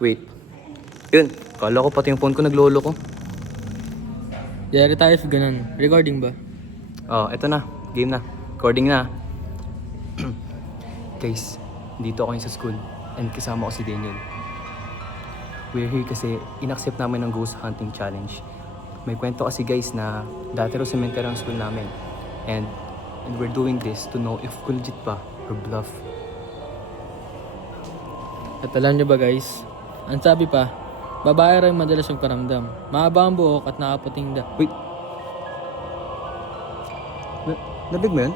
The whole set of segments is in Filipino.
Wait. Yun, kala ko pati yung phone ko naglolo ko. Yari tayo sa ganun. Recording ba? Oh, eto na. Game na. Recording na. Guys, dito ako sa school and kasama ko si Daniel. We're here kasi inaccept namin ng Ghost Hunting Challenge. May kwento kasi guys na dati rin cemetery ang school namin. And we're doing this to know if legit ba or bluff. At alam nyo ba guys, ang sabi pa, babae rin madalas yung paramdam. Mahaba ang buhok at nakaputing da. Wait. Nabig mo yun?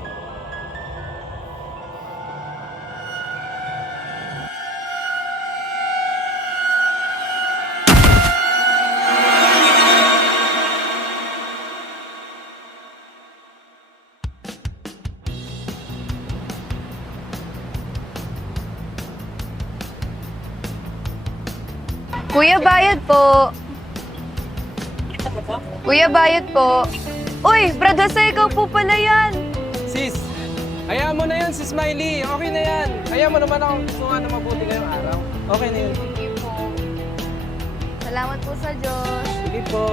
Kuya, bayad po. Kuya, bayad po. Uy, Brad Jose, ikaw po pala yan. Sis, hayaan mo na yun, Sis Miley. Okay na yan. Hayaan mo naman akong gusto na mabuti ngayong araw. Okay na yun. Sige po. Salamat po sa Diyos. Sige po.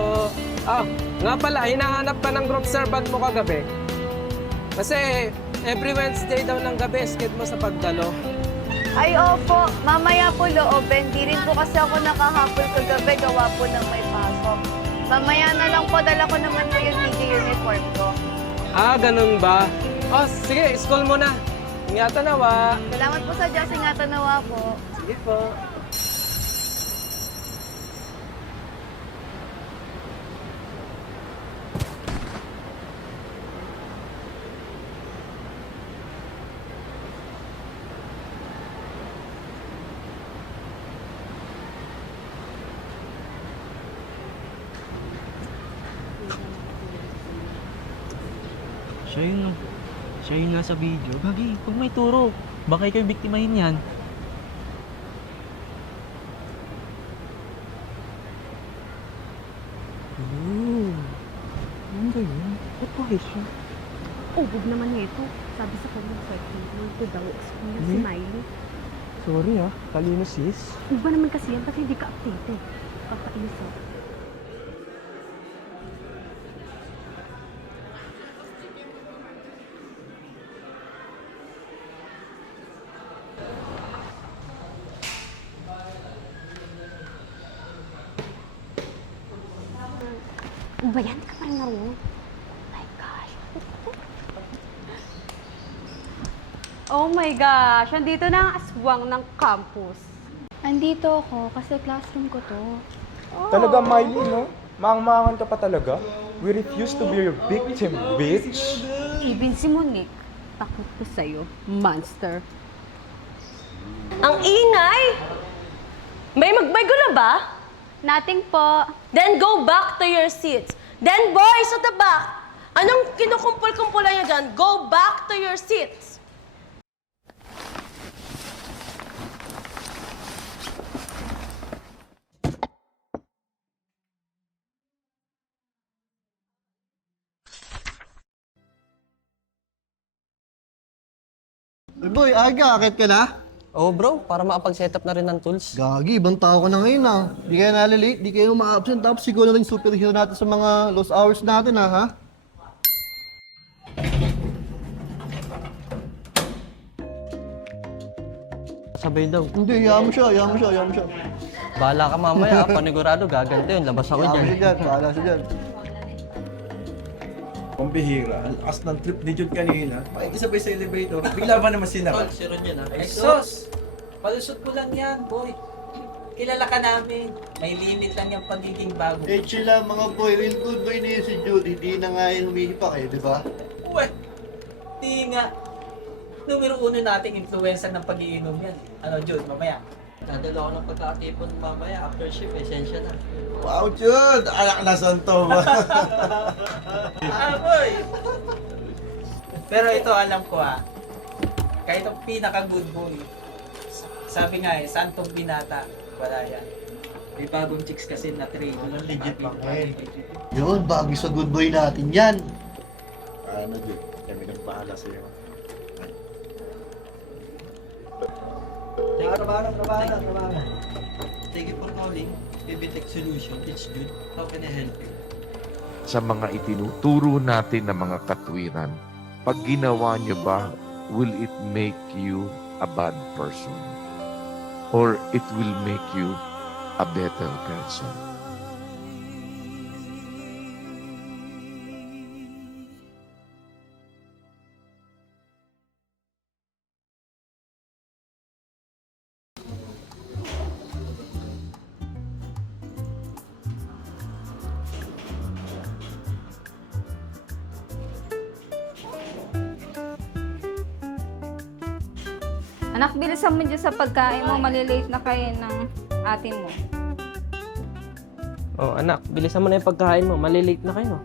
Nga pala, hinahanap ka ng group servant mo kagabi. Kasi every Wednesday daw ng gabi, skate mo sa pagdalo. Ay, opo. Mamaya po looben. Di rin po kasi ako nakahapol kagabi. Gawa po ng may pasok. Mamaya na lang po. Dala ko naman po yung DJ uniform ko. Ganun ba? Sige, school mo na. Ingatan na, wa. Salamat po sa Diyos. Ingatan nawa po. Sige po. Siya yung nasa video. Gagi, pag may turo, baka ikaw yung biktimahin yan. Ano ba yun? Ba't pa siya? Ubog naman nito. Sabi sa kanya, ito daw, niya si Miley. Sorry talino sis. Iba naman kasi yan kasi hindi ka updated. Kakainis ako. Ano ba yan? Hindi ka pa rin marunong. My gosh. Oh my gosh, andito na ang aswang ng campus. Andito ako kasi classroom ko to. Talaga, Miley, no? Maang-maangan ka pa talaga? We refuse to be your victim, bitch! Even si Monique, takot ko sa'yo, monster. Ang ingay! May gulo ba? Nothing po. Then go back to your seats. Then boys at the back, anong kinukumpul-kumpulan niyo dyan? Go back to your seats. Boy, aga, akit ka na? Oh bro, para makapag-setup na rin ng tools. Gagi, ibang tao ka na ngayon Di kayo nalilate, di kayo ma-absent. Tapos siguro na rin superhero natin sa mga lost hours natin ha? Sabay daw. Hindi, hayaan mo siya. Bahala ka mamaya, panigurado gaganti yun. Labas ako Hayaan mo dyan. siya dyan, bahala siya dyan. Pambihira, ang lakas ng trip ni Jude kanina. Makikisabay sa elevator. Bigla ba naman sinara? Sos! Palusot mo lang yan, boy. Kilala ka namin. May limit lang yung pagiging bago. Chill lang mga boy, real good boy na yun si Jude. Hindi na nga yung humihipak di ba? Uwe! Di nga. Numero 1 nating influencer ng pag-iinom yan. Ano, Jude, mamaya. Dadalo ako ng pagkakatipon mamaya after shift, esensya na. Wow, Jude! Alak na santo ba? Boy! Pero ito, alam ko kahit ang pinaka-good boy, sabi nga santong binata, wala yan. May bagong chicks kasi na trade. Legit lang Yun, bagay sa good boy natin yan. Ano, Jude? Kami nang bahala sa'yo. Trabaho na. Thank you for calling Bibitech Solution. It's good. How can I help you? Sa mga itinuturo natin na mga katwiran, pag ginawa nyo ba, will it make you a bad person? Or it will make you a better person? Anak, bilisan mo dyan sa pagkain mo. Malilate na kayo ng ate mo. Oh, anak, bilisan mo na yung pagkain mo. Malilate na kayo.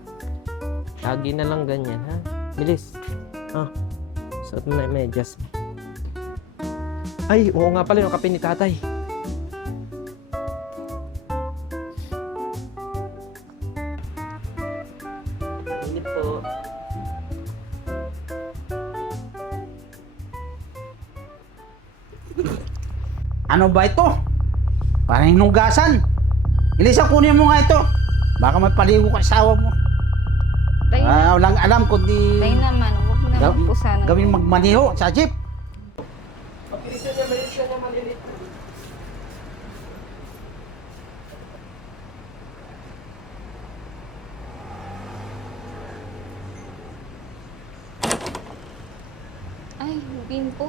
Lagi na lang ganyan, ha? Bilis. Suot mo na yung medyas. Ay, oo nga pala yung kape ni tatay. Init po. Ano ba ito? Parang hinugasan. Ilisa, kunin mo nga ito. Baka mapaligo ka sa asawa mo. Tayo na. Walang alam kundi Tayo naman. Huwag mo naman po sana. gawin magmaniho sa jeep. Ay, bimpo.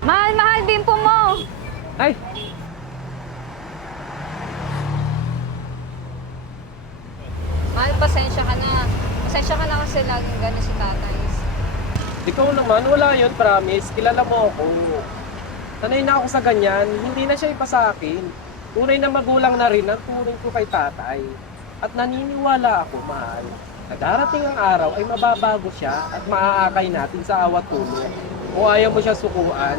Mahal, mahal, bimpo mo! Ay! Mahal, pasensya ka na. Pasensya ka na kasi laging gano'n si tatay. Ikaw naman, wala yun, promise. Kilala mo ako. Sanay na ako sa ganyan. Hindi na siya ipa sa akin. Tunay na magulang na rin ang turing ko kay tatay. At naniniwala ako, mahal, na darating ang araw ay mababago siya at maaakay natin sa awat tulong. Kung ayaw mo siya sukuan,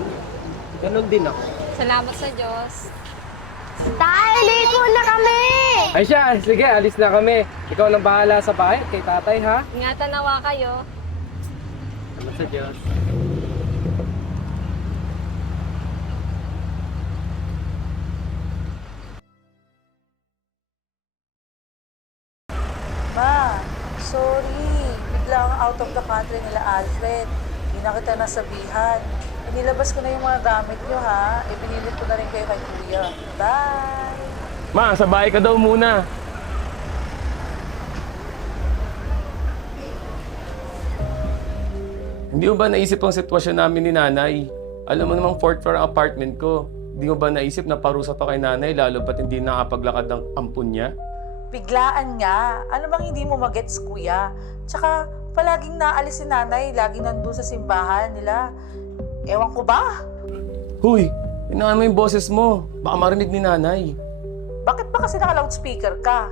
ganun din ako. Salamat sa Diyos. Tay, late mo na kami! Ay siya, sige, alis na kami. Ikaw nang bahala sa bahay kay tatay, ha? Ingatan nawa kayo. Salamat sa Diyos. Ma, sorry. Biglang out of the country nila Alfred. Hindi na kita nasabihan. Inilabas ko na yung mga gamit nyo, ha? Ipinilit ko na rin kayo kay Kuya. Bye! Ma, sa bahay ka daw muna. Hindi mo ba naisip ang sitwasyon namin ni nanay? Alam mo namang 4th floor ang apartment ko. Hindi mo ba naisip na parusa to kay nanay lalo ba't hindi nakapaglakad ng ampun niya? Biglaan nga. Ano bang hindi mo magets, Kuya? Tsaka, palaging naalis si nanay. Laging nandun sa simbahan nila. Ewan ko ba? Huy, inaan mo yung boses mo. Baka marinig ni nanay. Bakit ba kasi naka-loudspeaker ka?